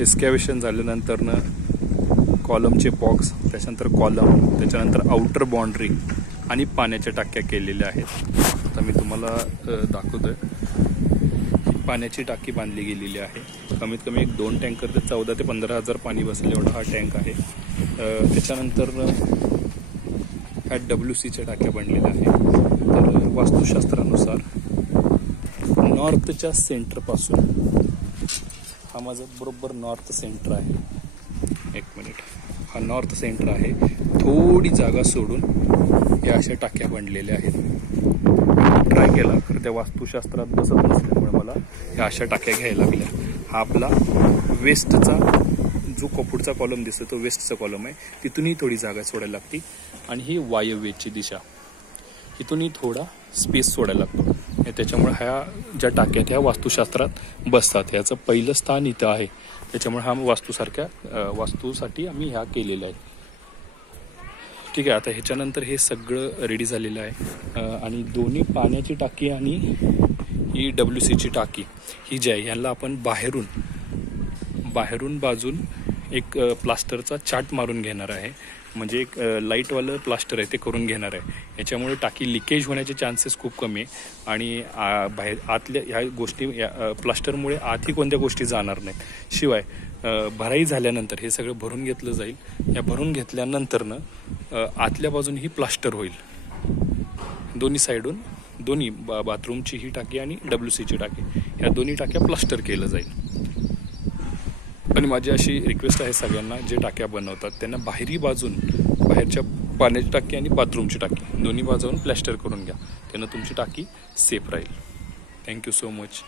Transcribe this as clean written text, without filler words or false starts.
एस्कॅवेशन झाल्यानंतरनं कॉलमचे box, त्याच्यानंतर column, त्याच्यानंतर outer boundary आणि पाण्याच्या टाक्या केलेल्या आहेत. आता मी तुम्हाला दाखवतोय. पाण्याची टाकी बांधली गेलेली आहे. कमीत कमी एक 2 टँकर ते 14 ते 15,000 पाणी बसेल एवढा हा टँक आहे. त्याच्यानंतर ह्या WCच्या टाक्या बनलेल्या आहेत. तर वास्तुशास्त्रानुसार नॉर्थच्या सेंटरपासून, हा माझा बरोबर नॉर्थ सेंटर आहे. एक मिनिट, हा नॉर्थ सेंटर आहे. थोडी जागा सोडून या अशा टाक्या बनलेल्या आहेत. ट्राय केला तर त्या वास्तुशास्त्रात बसत नसल्यामुळे मला या अशा टाक्या घ्यायला लागल्या. हा आपला वेस्टचा जो पुढचा कॉलम दिसतो तो वेस्टचा कॉलम आहे. तिथूनही थोडी जागा सोडायला लागते. आणि ही वायव्येची दिशा, इथूनही थोडा स्पेस सोडायला लागतो. त्याच्यामुळे ह्या ज्या टाक्या ह्या वास्तुशास्त्रात बसतात. याचं पहिलं स्थान इथं आहे. त्याच्यामुळे हा वास्तूसाठी आम्ही ह्या केलेल्या आहे. ठीक आहे. आता ह्याच्यानंतर हे सगळं रेडी झालेलं आहे. आणि दोन्ही पाण्याची टाकी आणि ही WCची टाकी ही जी आहे ह्याला आपण बाहेरून बाजून एक प्लास्टरचा चाट मारून घेणार आहे. म्हणजे एक लाईटवालं प्लास्टर आहे ते करून घेणार आहे. याच्यामुळे टाकी लिकेज होण्याचे चान्सेस खूप कमी आहे. आणि बाहेर आतल्या ह्या गोष्टी प्लास्टरमुळे आतही कोणत्या गोष्टी जाणार नाहीत. शिवाय भराई झाल्यानंतर हे सगळं भरून घेतलं जाईल. या भरून घेतल्यानंतरनं आतल्या बाजूनही प्लास्टर होईल. दोन्ही साईडून, दोन्ही बाथरूमची ही टाकी आणि WCची टाकी, ह्या दोन्ही टाक्या प्लास्टर केलं जाईल. आणि माझी अशी रिक्वेस्ट आहे सगळ्यांना जे टाक्या बनवतात त्यांना बाहेरच्या पाण्याची टाकी आणि बाथरूमची टाकी दोन्ही बाजून प्लॅस्टर करून घ्या. त्यानं तुमची टाकी सेफ राहील. Thank you so much.